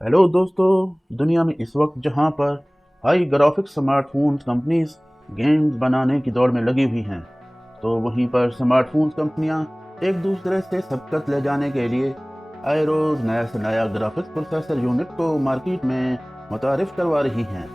Hello दोस्तों। दुनिया में इस वक्त जहां पर high graphics smartphone companies games बनाने की दौड़ में लगी हुई हैं, तो वहीं पर स्मार्टफोन कंपनियां एक दूसरे से सबकत ले जाने के लिए आए रोज नया से नया ग्राफिक्स प्रोसेसर यूनिट को मार्केट में मुतारिफ करवा रही हैं।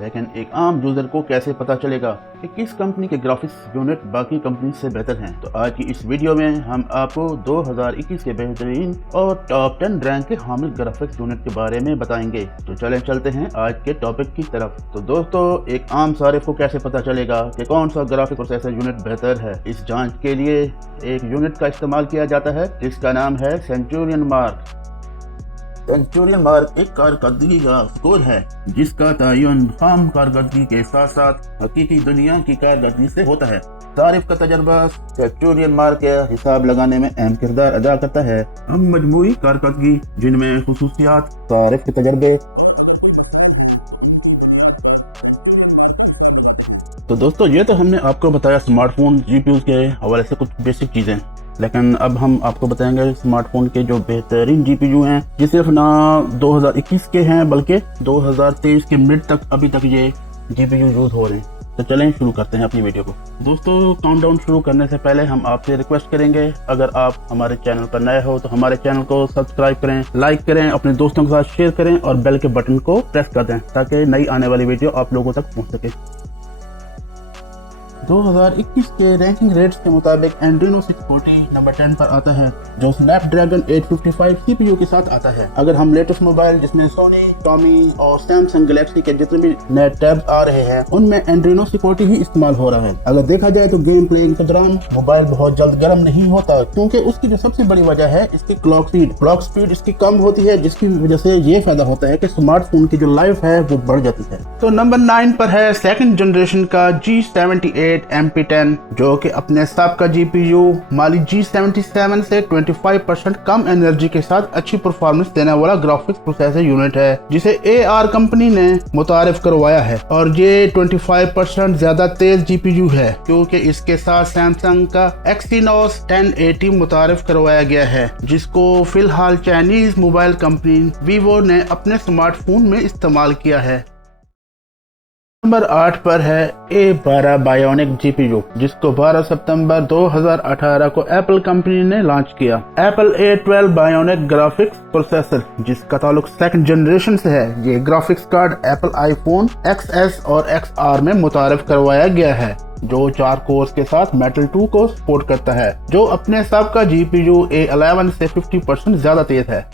लेकिन एक आम यूजर को कैसे पता चलेगा कि किस कंपनी के ग्राफिक्स यूनिट बाकी कंपनी से बेहतर हैं? तो आज की इस वीडियो में हम आपको 2021 के बेहतरीन और टॉप 10 रैंक के हामिल ग्राफिक्स यूनिट के बारे में बताएंगे। तो चलते हैं आज के टॉपिक की तरफ। तो दोस्तों, एक आम सारिफ को कैसे पता चलेगा कि कौन सा ग्राफिक्स प्रोसेसर यूनिट बेहतर है? इस जांच के लिए एक यूनिट का इस्तेमाल किया जाता है जिसका नाम है सेंचुरियन मार्क। सेंचुरियन मार्क एक कारकर्दगी का स्कोर है जिसका तयन खाम कारकर्दगी के साथ साथ हकीकी दुनिया की कारकर्दगी से होता है। तारीफ का तजर्बा सेंचुरियन मार्क के हिसाब लगाने में अहम किरदार अदा करता है। हम मजमूई कारकर्दगी जिनमें खुसूसियात, तारीफ के तजर्बे। तो दोस्तों, ये तो हमने आपको बताया स्मार्टफोन जीपीयू के हवाले से कुछ बेसिक चीजें, लेकिन अब हम आपको बताएंगे स्मार्टफोन के जो बेहतरीन जीपीयू हैं, ये सिर्फ ना 2021 के हैं बल्कि 2023 के मिड तक अभी तक ये जीपीयू यूज हो रहे हैं। तो चलें शुरू करते हैं अपनी वीडियो को। दोस्तों, काउंटडाउन शुरू करने से पहले हम आपसे रिक्वेस्ट करेंगे, अगर आप हमारे चैनल पर नए हो तो हमारे चैनल को सब्सक्राइब करें, लाइक करें, अपने दोस्तों के साथ शेयर करें और बेल के बटन को प्रेस कर दें ताकि नई आने वाली वीडियो आप लोगों तक पहुँच सके। 2021 के रैंकिंग रेट्स के मुताबिक एंड्रीनो 640 नंबर 10 पर आता है, जो स्नैपड्रैगन 855 सीपीयू के साथ आता है। अगर हम लेटेस्ट मोबाइल जिसमें सोनी, टॉमी और सैमसंग गैलेक्सी के जितने भी नए टैब्स आ रहे हैं उनमें एंड्रीनो 640 ही इस्तेमाल हो रहा है। अगर देखा जाए तो गेम प्लेइंग के दौरान मोबाइल बहुत जल्द गर्म नहीं होता, क्योंकि उसकी जो सबसे बड़ी वजह है इसकी क्लॉक स्पीड इसकी कम होती है, जिसकी वजह से ये फायदा होता है कि स्मार्टफोन की जो लाइफ है वो बढ़ जाती है। तो नंबर 9 पर है सेकंड जनरेशन का G78 MP10, जो कि अपने सबका जीपीयू माली G77 से 25% कम एनर्जी के साथ अच्छी परफॉर्मेंस देने वाला ग्राफिक्स प्रोसेसर यूनिट है, जिसे AR कंपनी ने मुतारिफ करवाया है। और ये 25% ज्यादा तेज जीपीयू है क्योंकि इसके साथ सैमसंग का Exynos 1080 मुतारिफ करवाया गया है, जिसको फिलहाल चाइनीज मोबाइल कंपनी वीवो ने अपने स्मार्टफोन में इस्तेमाल किया है। नंबर 8 पर है A12 बायोनिक जीपीयू, जिसको 12 सितंबर 2018 को एप्पल कंपनी ने लॉन्च किया। Apple A12 bionic graphics processor जिसका ताल्लुक सेकंड जनरेशन से है, ये graphics card Apple iPhone XS और XR में मुतारिफ करवाया गया है, जो 4 कोर्स के साथ मेटल 2 को सपोर्ट करता है, जो अपने सबका जीपीयू A11 से 50% ज्यादा तेज है।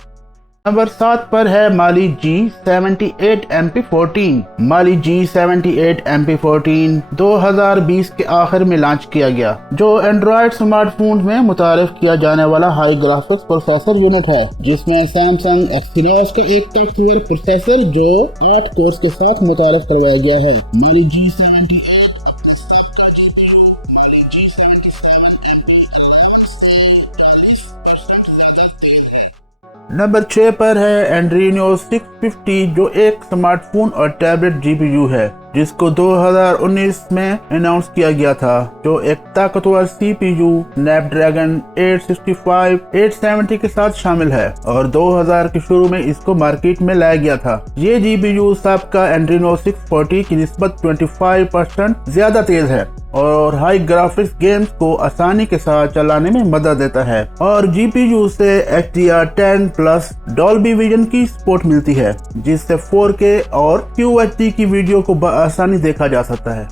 नंबर 7 पर है माली G78 MP14। माली G78 MP14 2020 के आखिर में लॉन्च किया गया, जो एंड्रॉयड स्मार्टफोन में मुतारिफ किया जाने वाला हाई ग्राफिक्स प्रोसेसर यूनिट है, जिसमें सैमसंग Exynos का एक सॉफ्टवेयर प्रोसेसर जो 8 कोर्स के साथ मुतारिफ करवाया गया है। माली G78 नंबर 6 पर है एंड्रीनो 650, जो एक स्मार्टफोन और टैबलेट जीपीयू है, जिसको 2019 में अनाउंस किया गया था, जो एक ताकतवर सीपीयू स्नैपड्रैगन 865 870 के साथ शामिल है और 2000 के शुरू में इसको मार्केट में लाया गया था। ये जीपीयू सबका एंड्रीनो 640 की निस्बत 25% ज्यादा तेज है और हाई ग्राफिक्स गेम्स को आसानी के साथ चलाने में मदद देता है। और जीपीयू से HDR10 प्लस डॉल्बी विजन की सपोर्ट मिलती है, जिससे 4K और QHD की वीडियो को आसानी देखा जा सकता है।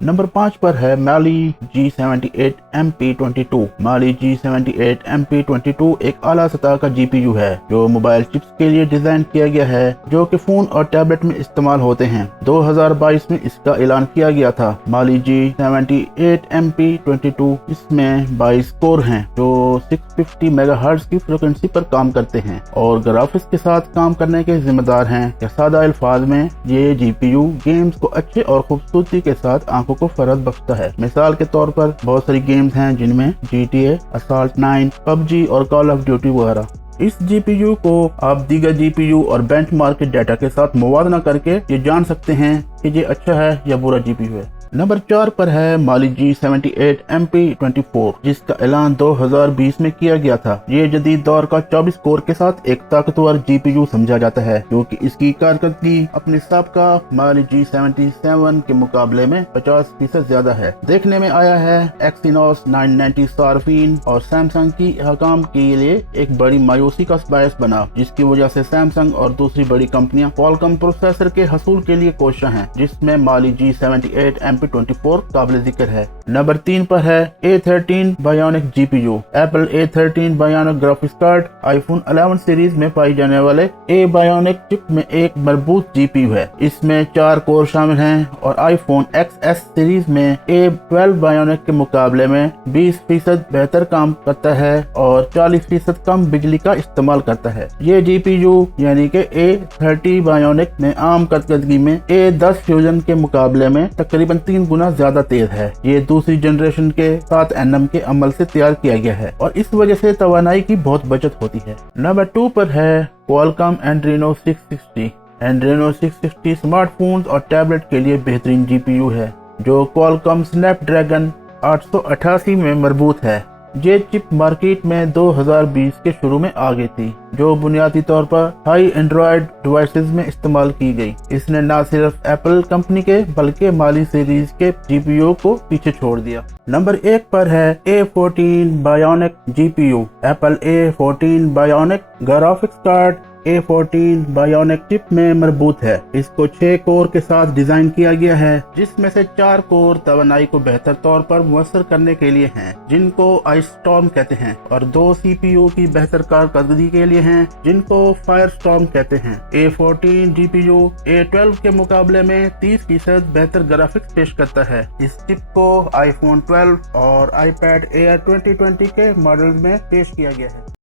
नंबर 5 पर है माली G78 MP22। माली G78 MP22 एक आला सतह का जीपीयू है जो मोबाइल चिप्स के लिए डिजाइन किया गया है, जो कि फोन और टैबलेट में इस्तेमाल होते हैं। 2022 में इसका ऐलान किया गया था। माली G78 MP22 इसमें 22 कोर हैं जो 650 मेगाहर्ट्ज की फ्रीक्वेंसी पर काम करते हैं और ग्राफिक्स के साथ काम करने के जिम्मेदार हैं। या सादा अल्फाज में, ये जीपीयू गेम्स को अच्छे और खूबसूरती के साथ आंखों को फरहत बख्शता है। मिसाल के तौर पर बहुत सारी गेम्स हैं जिनमें GTA, Assault 9, PUBG और Call of Duty वगैरह। इस जीपीयू को आप दीगर जीपीयू और बेंचमार्क के डाटा के साथ मुवाजना करके ये जान सकते हैं कि ये अच्छा है या बुरा जीपीयू है। नंबर 4 पर है माली G78 MP24, जिसका ऐलान 2020 में किया गया था। ये जदीद दौर का 24 कोर के साथ एक ताकतवर GPU समझा जाता है, क्योंकि इसकी कारकर्दगी अपने साबका माली G77 के मुकाबले में 50% ज्यादा है। देखने में आया है Exynos 990 सार्फिन और सैमसंग की हकाम के लिए एक बड़ी मायूसी का बायस बना, जिसकी वजह से सैमसंग और दूसरी बड़ी कंपनियां क्वालकॉम प्रोसेसर के हसूल के लिए कोशिश हैं, जिसमें माली G78 MP24 काबिल जिक्र है। नंबर 3 पर है A13 Bionic GPU। Apple A13 Bionic graphics card iPhone 11 series में पाई जाने वाले A Bionic चिप में एक मजबूत GPU है। इसमें 4 कोर शामिल हैं और आईफोन XS सीरीज में A12 Bionic के मुकाबले में 20% बेहतर काम करता है और 40% कम बिजली का इस्तेमाल करता है। ये GPU यानी कि A30 Bionic में आम कारकर्दगी में A10 फ्यूजन के मुकाबले में तकरीबन 3 गुना ज्यादा तेज है। ये दूसरी जनरेशन के 7 nm के अमल से तैयार किया गया है और इस वजह से तवानाई की बहुत बचत होती है। नंबर 2 पर है Qualcomm Adreno 660। Adreno 660 स्मार्टफोन्स और टैबलेट के लिए बेहतरीन GPU है, जो Qualcomm Snapdragon 888 में मरबूत है। ये चिप मार्केट में 2020 के शुरू में आ गई थी, जो बुनियादी तौर पर हाई एंड्रॉयड डिवाइसेस में इस्तेमाल की गई। इसने न सिर्फ एप्पल कंपनी के बल्कि माली सीरीज के GPU को पीछे छोड़ दिया। नंबर 1 पर है A14 Bionic GPU। Apple A14 Bionic graphics card A14 Bionic chip में मरबूत है। इसको 6 कोर के साथ डिजाइन किया गया है, जिसमें से 4 कोर तवानाई को बेहतर तौर पर मुयस्सर करने के लिए हैं, जिनको आइसस्टॉर्म कहते हैं, और 2 CPU की बेहतर कारकर्दगी के लिए हैं, जिनको फायरस्टॉर्म कहते हैं। A14 GPU A12 के मुकाबले में 30% बेहतर ग्राफिक्स पेश करता है। इस चिप को iPhone 12 और iPad Air 2020 के मॉडल में पेश किया गया है।